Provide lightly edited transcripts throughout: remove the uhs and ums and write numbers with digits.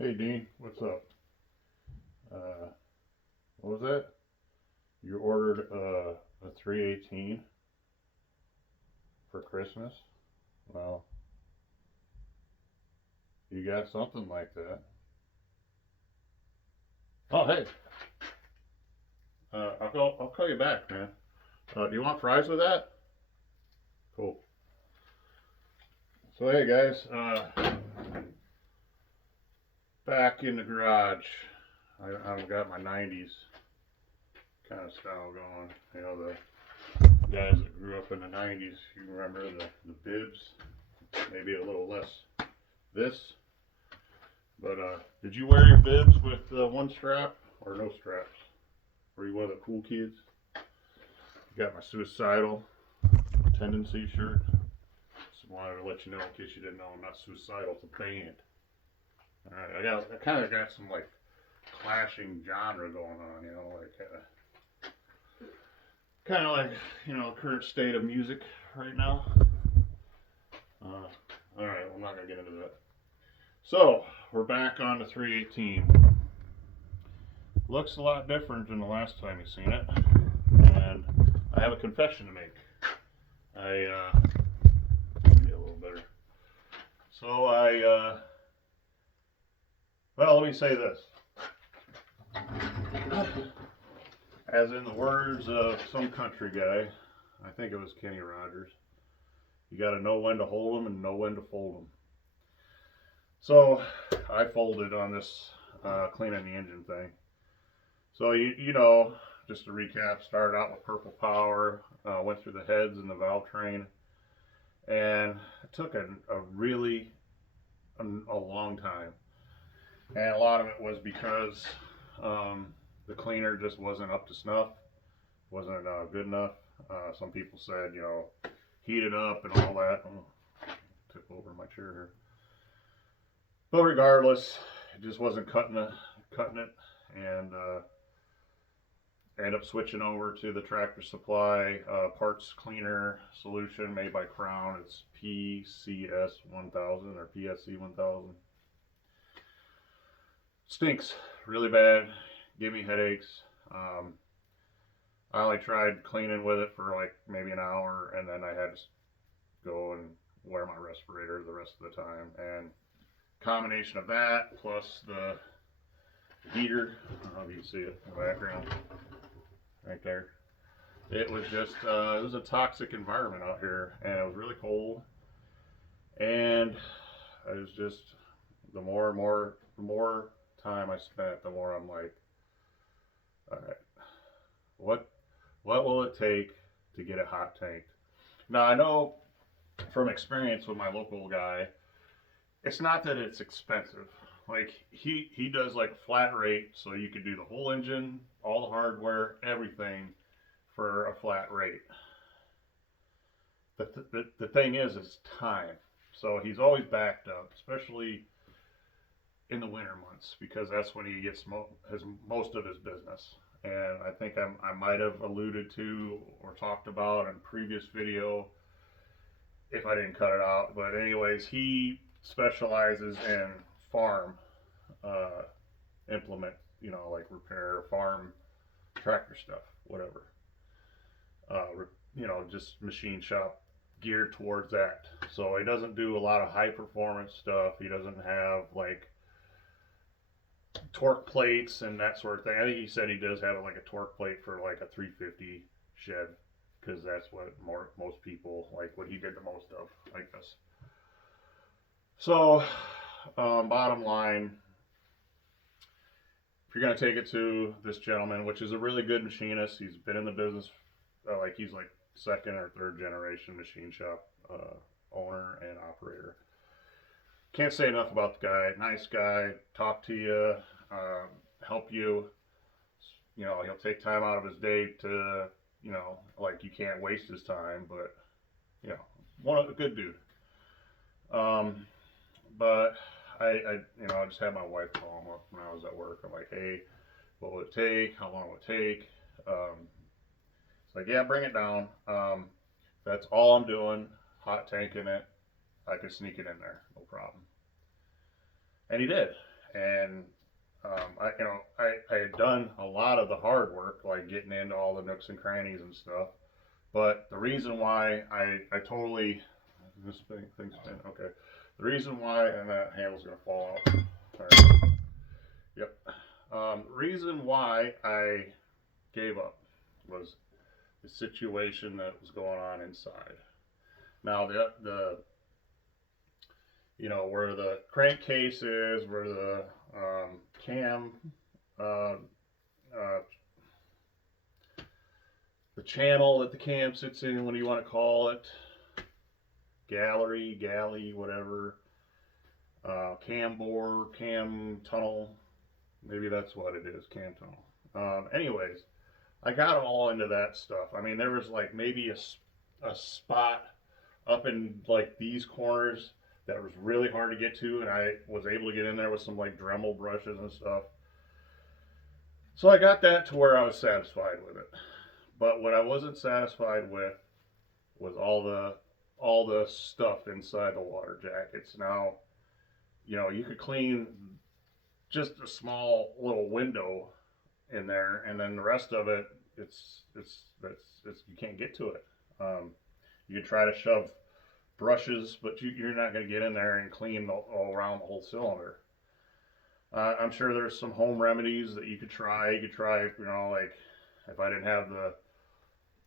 Hey Dean, what's up? Uh, what was that? You ordered a 318 for Christmas? Well, you got something like that. Oh, hey, I'll call you back, man. Do you want fries with that? Cool. So hey guys, back in the garage. I've got my 90s kind of style going. You know, the guys that grew up in the 90s, you remember the bibs, maybe a little less this. But did you wear your bibs with one strap or no straps? Were you one of the cool kids? Got my suicidal tendency shirt. Just wanted to let you know in case you didn't know I'm not suicidal. It's a band. All right, I kind of got some like clashing genre going on. You know, like kind of like current state of music right now. All right, well, I'm not gonna get into that. So we're back on the 318. Looks a lot different than the last time you seen it, and I have a confession to make. Get a little better. So well, let me say this. As in the words of some country guy, I think it was Kenny Rogers, you got to know when to hold them and know when to fold them. So I folded on this cleaning the engine thing. So you know, just to recap, started out with Purple Power, went through the heads and the valve train, and it took a really a long time. And a lot of it was because the cleaner just wasn't up to snuff, wasn't good enough. Some people said, heat it up and all that. Oh, tip over my chair here. But regardless, it just wasn't cutting it, and ended up switching over to the Tractor Supply parts cleaner solution made by Crown. It's PCS 1000 or PSC 1000. Stinks really bad, gave me headaches. I only tried cleaning with it for like maybe an hour, and then I had to go and wear my respirator the rest of the time. And combination of that plus the heater, I don't know if you can see it in the background, right there. It was just, it was a toxic environment out here, and it was really cold. And I was just, the more time I spent, the more I'm like, all right, what will it take to get it hot tanked? Now I know from experience with my local guy, it's not that it's expensive. Like he does like flat rate, so you could do the whole engine, all the hardware, everything for a flat rate. The thing is time. So he's always backed up, especially in the winter months, because that's when he gets most of his business. And I think I might have alluded to or talked about in previous video if I didn't cut it out. But anyways, he specializes in farm uh, implement, like repair, farm tractor stuff, whatever. Just machine shop geared towards that. So he doesn't do a lot of high performance stuff. He doesn't have like torque plates and that sort of thing. I think he said he does have like a torque plate for like a 350 shed, because that's what most people like, what he did the most of, I guess. So, bottom line, if you're going to take it to this gentleman, which is a really good machinist, he's been in the business, he's like second or third generation machine shop owner and operator. Can't say enough about the guy. Nice guy, talk to you, help you. He'll take time out of his day to, like, you can't waste his time, but, a good dude. But I just had my wife call him up when I was at work. I'm like, hey, what will it take? How long will it take? It's like, yeah, bring it down. That's all I'm doing, hot tanking it. I could sneak it in there, no problem. And he did. And I had done a lot of the hard work, like getting into all the nooks and crannies and stuff. But the reason why I totally, this thing's been, okay. The reason why, and that handle's gonna fall out. Sorry. Yep. Reason why I gave up was the situation that was going on inside. Now the where the crankcase is, where the cam, uh, uh, the channel that the cam sits in, what do you want to call it? Galley, whatever. Cam bore, cam tunnel. Maybe that's what it is, cam tunnel. Anyways, I got all into that stuff. I mean, there was like maybe a spot up in like these corners that was really hard to get to, and I was able to get in there with some like Dremel brushes and stuff. So I got that to where I was satisfied with it. But what I wasn't satisfied with was all the stuff inside the water jackets. Now, you could clean just a small little window in there, and then the rest of it, it's you can't get to it. You could try to shove brushes, but you're not going to get in there and clean all around the whole cylinder. I'm sure there's some home remedies that you could try. You could try, like if I didn't have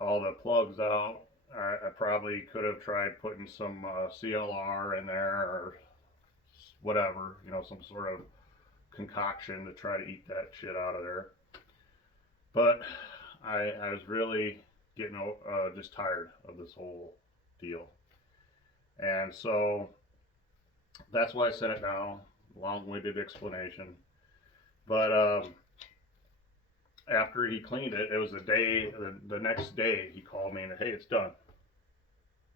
all the plugs out, I probably could have tried putting some CLR in there or whatever, some sort of concoction to try to eat that shit out of there. But I was really getting just tired of this whole deal. And so that's why I sent it down. Long-winded explanation. But after he cleaned it, it was the next day he called me and, hey, it's done.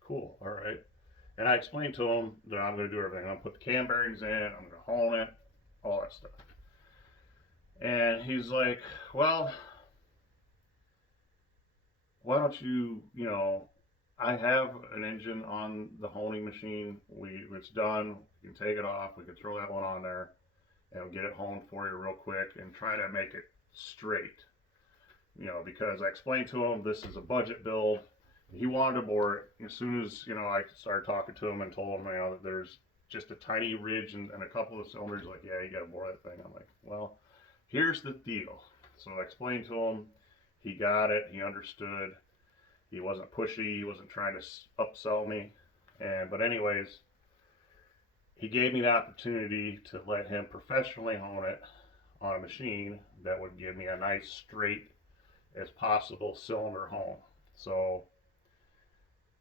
Cool, all right. And I explained to him that I'm going to do everything. I'm going to put the cam bearings in, I'm going to hone it, all that stuff. And he's like, well, why don't you, I have an engine on the honing machine. It's done. We can take it off. We can throw that one on there and get it honed for you real quick and try to make it straight. Because I explained to him this is a budget build. He wanted to bore it. As soon as, I started talking to him and told him, that there's just a tiny ridge and a couple of cylinders, like, yeah, you got to bore that thing. I'm like, well, here's the deal. So I explained to him. He got it. He understood. He wasn't pushy. He wasn't trying to upsell me. But anyways, he gave me the opportunity to let him professionally hone it on a machine that would give me a nice straight as possible cylinder hone. So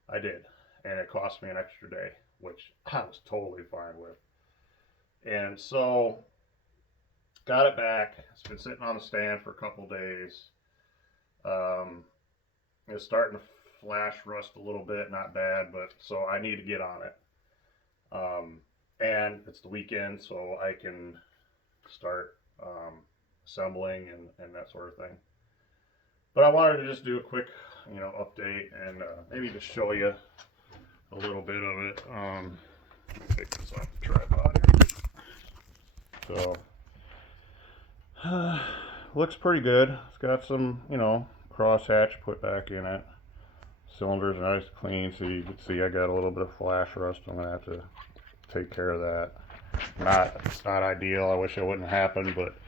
I did, and it cost me an extra day, which I was totally fine with. And so got it back. It's been sitting on the stand for a couple days. It's starting to flash rust a little bit, not bad, but so I need to get on it. And it's the weekend, so I can start assembling and that sort of thing. But I wanted to just do a quick, update and maybe just show you a little bit of it. Take this off the tripod here. So, looks pretty good. It's got some, crosshatch put back in it. Cylinders are nice and clean, so you can see I got a little bit of flash rust. I'm gonna have to take care of that. It's not ideal. I wish it wouldn't happen, but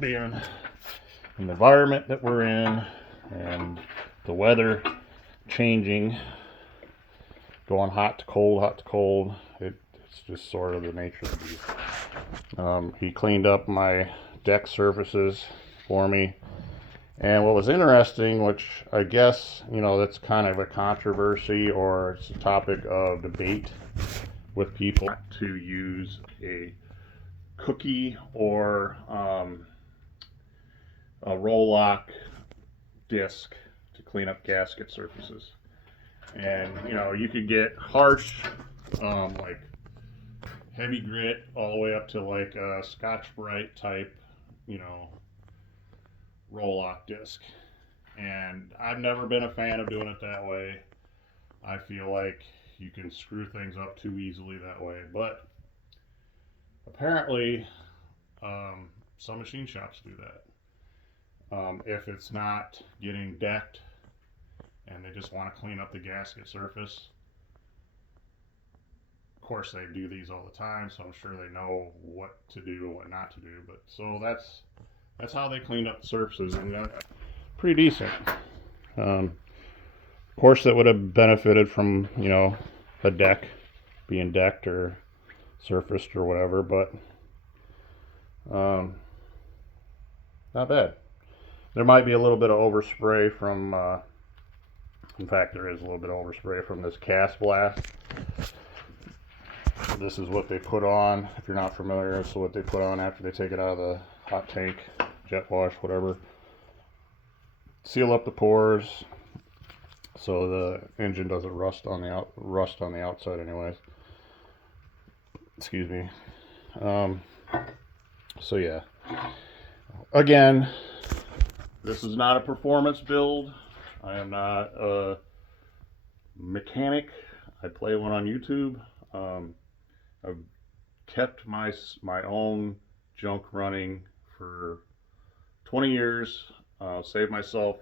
being in the environment that we're in and the weather changing, going hot to cold, it's just sort of the nature of the beast. He cleaned up my deck surfaces for me. And what was interesting, which I guess, that's kind of a controversy or it's a topic of debate with people, to use a cookie or a roll lock disc to clean up gasket surfaces. And, you could get harsh, like heavy grit all the way up to like a Scotch-Brite type, roll lock disc. And I've never been a fan of doing it that way. I feel like you can screw things up too easily that way. But apparently some machine shops do that. If it's not getting decked and they just want to clean up the gasket surface, of course they do these all the time, so I'm sure they know what to do and what not to do. But so that's how they cleaned up the surfaces, and pretty decent. Of course, that would have benefited from, you know, a deck being decked or surfaced or whatever, but not bad. There might be a little bit of overspray from, in fact, there is a little bit of overspray from this cast blast. This is what they put on, if you're not familiar. This is what they put on after they take it out of the hot tank, jet wash, whatever. Seal up the pores so the engine doesn't rust on the outside anyways. Excuse me. So yeah, again, this is not a performance build. I am not a mechanic. I play one on YouTube. I've kept my own junk running for 20 years. Saved myself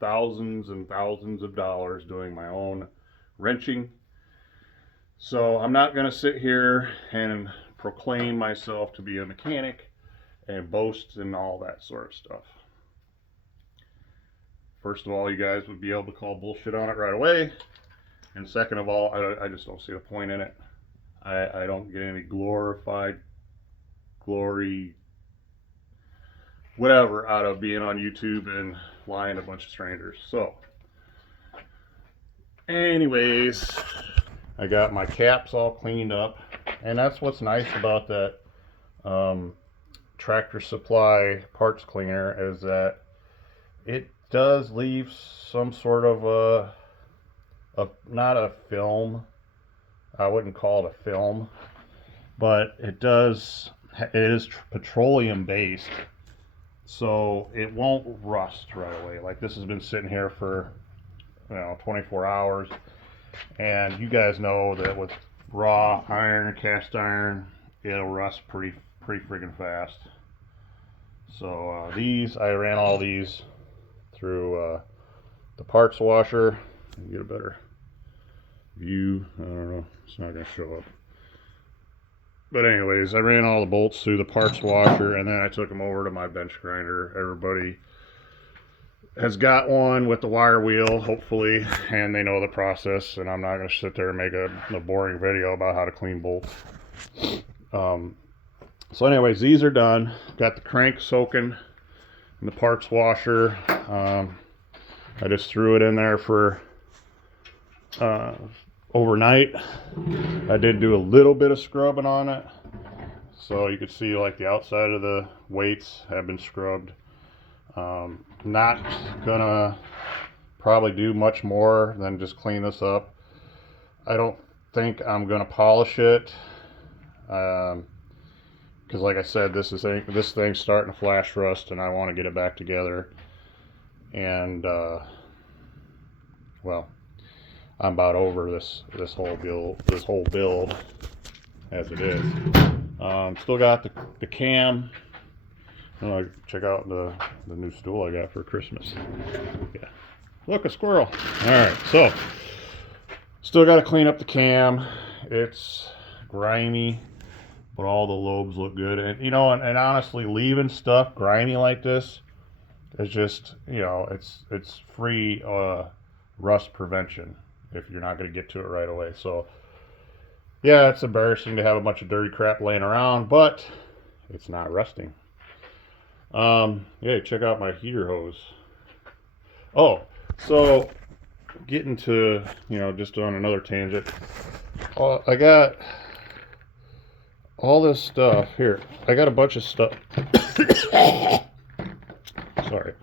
thousands and thousands of dollars doing my own wrenching. So I'm not going to sit here and proclaim myself to be a mechanic and boast and all that sort of stuff. First of all, you guys would be able to call bullshit on it right away. And second of all, I just don't see the point in it. I don't get any glory, whatever, out of being on YouTube and lying to a bunch of strangers. So, anyways, I got my caps all cleaned up, and that's what's nice about that Tractor Supply parts cleaner, is that it does leave some sort of not a film, I wouldn't call it a film, but it is petroleum based, so it won't rust right away. Like, this has been sitting here for 24 hours, and you guys know that with raw iron, cast iron, it'll rust pretty friggin' fast. So I ran all these through the parts washer. Get a better view. I don't know, it's not gonna show up. But anyways, I ran all the bolts through the parts washer, and then I took them over to my bench grinder. Everybody has got one with the wire wheel, hopefully, and they know the process, and I'm not going to sit there and make a boring video about how to clean bolts. So anyways, these are done. Got the crank soaking in the parts washer. I just threw it in there for overnight. I did do a little bit of scrubbing on it, so you could see like the outside of the weights have been scrubbed. Not gonna probably do much more than just clean this up. I don't think I'm gonna polish it, because like I said, this thing's starting to flash rust, and I want to get it back together. And well, I'm about over this whole build as it is. Still got the cam. Check out the new stool I got for Christmas. Yeah, look, a squirrel. All right, so still got to clean up the cam. It's grimy, but all the lobes look good. And and honestly, leaving stuff grimy like this is just, it's free rust prevention if you're not going to get to it right away. So yeah, it's embarrassing to have a bunch of dirty crap laying around, but it's not rusting. Yeah, check out my heater hose. Oh, so getting to, just on another tangent, I got all this stuff here. I got a bunch of stuff. Sorry.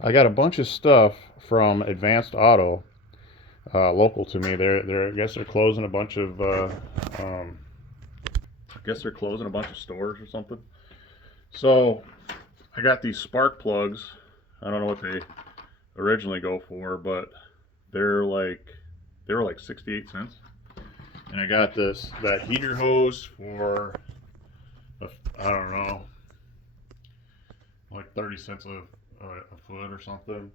I got a bunch of stuff from Advanced Auto, local to me. I guess they're closing a bunch of, stores or something. So I got these spark plugs. I don't know what they originally go for, but they were like 68 cents. And I got that heater hose for I don't know, like 30 cents a foot or something.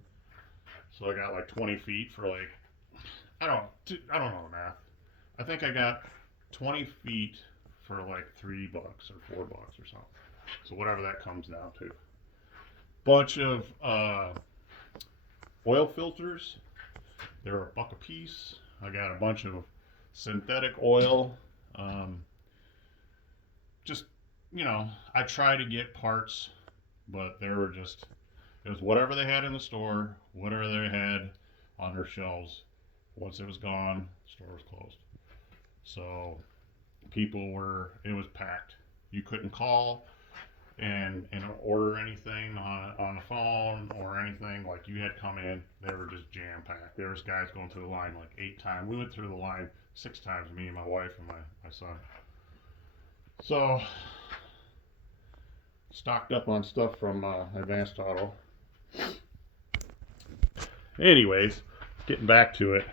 So I got like 20 feet for like, I don't know the math. I think I got 20 feet for like $3 or $4 or something. So whatever that comes down to. Bunch of oil filters. They were $1 a piece. I got a bunch of synthetic oil. Um, just, I try to get parts, but they were just, it was whatever they had in the store, whatever they had on their shelves. Once it was gone, the store was closed. So it was packed. You couldn't call and order anything on the phone or anything. Like, you had come in, they were just jam packed. There was guys going through the line like 8 times. We went through the line 6 times, me and my wife and my son. So stocked up on stuff from Advanced Auto. Anyways, getting back to it.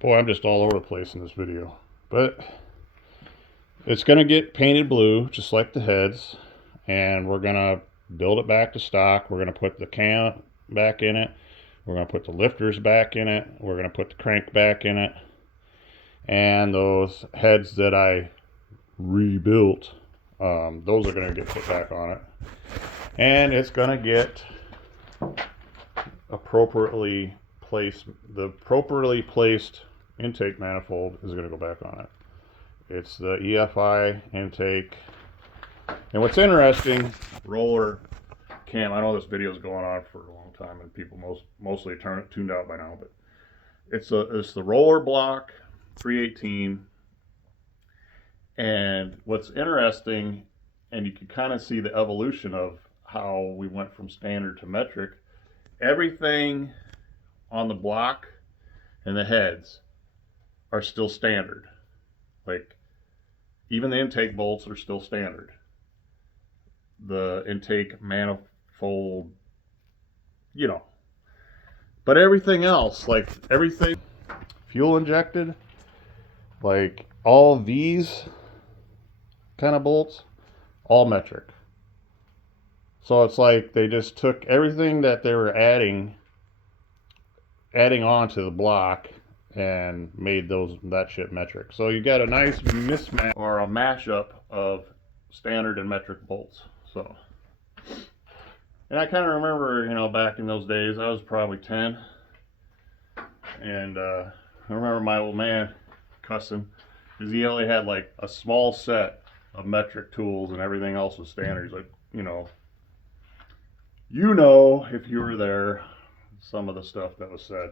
Boy, I'm just all over the place in this video. But it's going to get painted blue, just like the heads. And we're going to build it back to stock. We're going to put the cam back in it. We're going to put the lifters back in it. We're going to put the crank back in it. And those heads that I rebuilt, those are going to get put back on it. And it's going to get appropriately placed. The appropriately placed intake manifold is going to go back on it. It's the EFI intake. And what's interesting, roller cam, I know this video is going on for a long time and people mostly tuned out by now, but it's the roller block 318. And what's interesting, and you can kind of see the evolution of how we went from standard to metric, everything on the block and the heads are still standard. Like, even the intake bolts are still standard. The intake manifold, but everything else, like everything fuel injected, like all these kind of bolts, all metric. So it's like they just took everything that they were adding on to the block and made that shit metric. So you got a nice mismatch or a mashup of standard and metric bolts. So, and I kind of remember, back in those days, I was probably 10, and I remember my old man cussing because he only had like a small set of metric tools and everything else was standard. He's like, if you were there, some of the stuff that was said,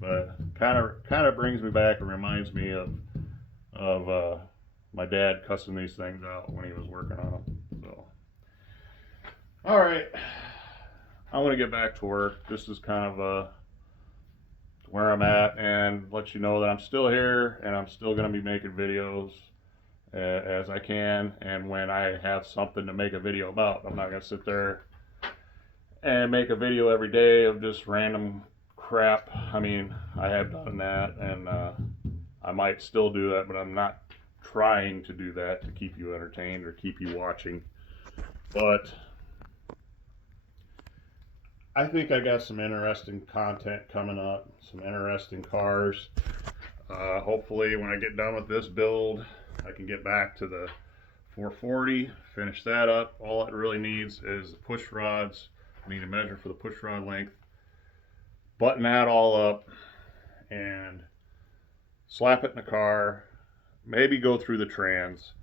but kind of brings me back and reminds me of my dad cussing these things out when he was working on them. So, all right, I'm gonna get back to work. This is kind of where I'm at, and let you know that I'm still here and I'm still gonna be making videos as I can, and when I have something to make a video about. I'm not gonna sit there and make a video every day of just random crap. I mean, I have done that, and I might still do that, but I'm not trying to do that to keep you entertained or keep you watching. But I think I got some interesting content coming up, some interesting cars. Hopefully when I get done with this build, I can get back to the 440, finish that up. All it really needs is the push rods. I need to measure for the push rod length, button that all up, and slap it in the car, maybe go through the trans.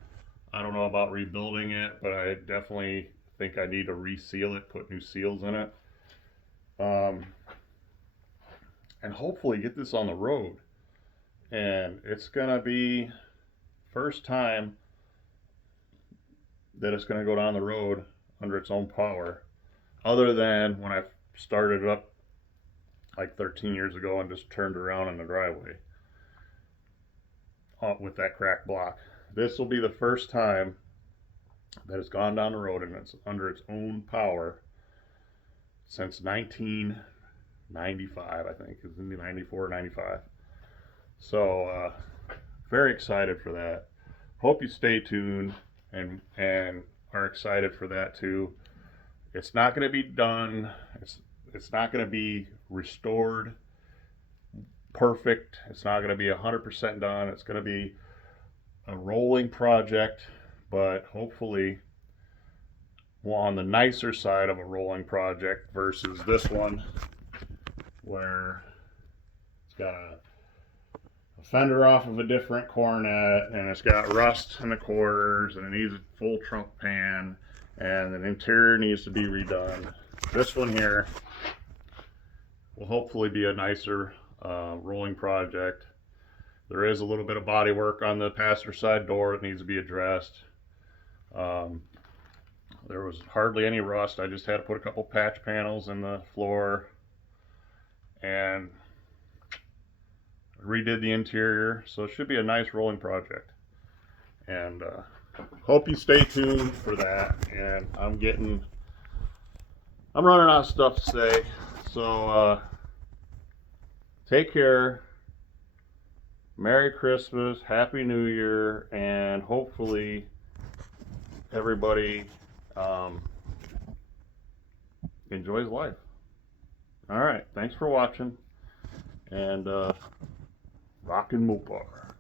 I don't know about rebuilding it, but I definitely think I need to reseal it, put new seals in it. And hopefully get this on the road. And it's gonna be first time that it's gonna go down the road under its own power, other than when I started it up like 13 years ago and just turned around in the driveway with that cracked block. This will be the first time that it's gone down the road and it's under its own power since 1995, I think. It's in 94 or 95. So very excited for that. Hope you stay tuned. and are excited for that too. It's not going to be done. It's not going to be restored perfect. It's not going to be 100% done. It's going to be a rolling project, but hopefully on the nicer side of a rolling project versus this one where it's got a fender off of a different cornet and it's got rust in the quarters and it needs a full trunk pan and the interior needs to be redone. This one here will hopefully be a nicer rolling project. There is a little bit of body work on the passenger side door that needs to be addressed. There was hardly any rust. I just had to put a couple patch panels in the floor and redid the interior, so it should be a nice rolling project. And hope you stay tuned for that. And I'm running out of stuff to say, so take care, Merry Christmas, Happy New Year, and hopefully everybody enjoys life. All right, thanks for watching, and rockin' Mopar.